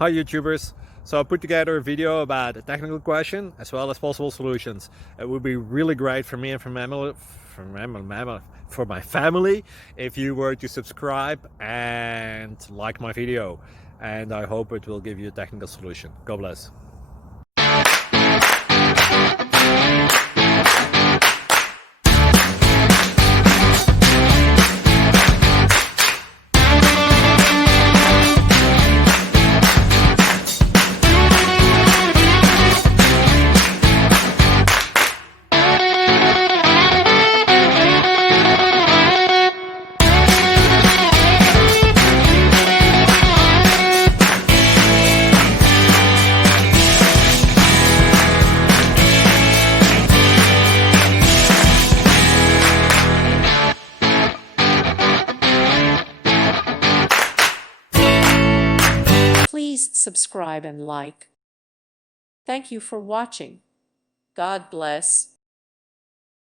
Hi YouTubers! So I put together a video about a technical question as well as possible solutions. It would be really great for me and for my family if you were to subscribe and like my video, and I hope it will give you a technical solution. God bless. Please subscribe and like. Thank you for watching. God bless.